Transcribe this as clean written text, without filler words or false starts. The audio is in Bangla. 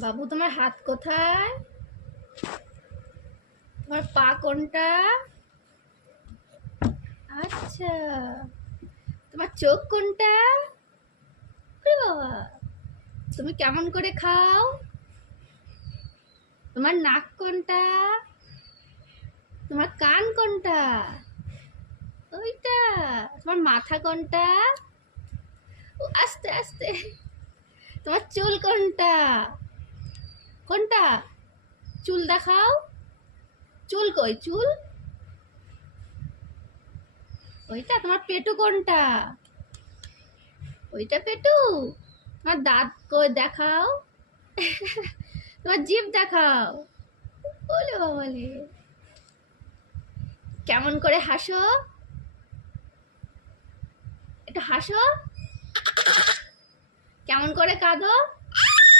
বাবু, তোমার হাত কোথায়? তোমার পা কোনটা? আচ্ছা, তোমার চোখ কোনটা? ওরে বাবা, তুমি কেমন করে খাও? তোমার নাক কোনটা? তোমার কান কোনটা? ওইটা। তোমার মাথা কোনটা? ও, আস্তে আস্তে। তোমার চুল কোনটা? কোনটা? চুল দেখাও। চুল কই? চুল ওইটা। তোমার পেটু কোনটা? ওইটা পেটু। তোমার দাঁত কই? দেখাও। তোমার জিভ দেখাও। ওলে বাবালে, কেমন করে হাসো? একটু হাসো। কেমন করে কাঁদো?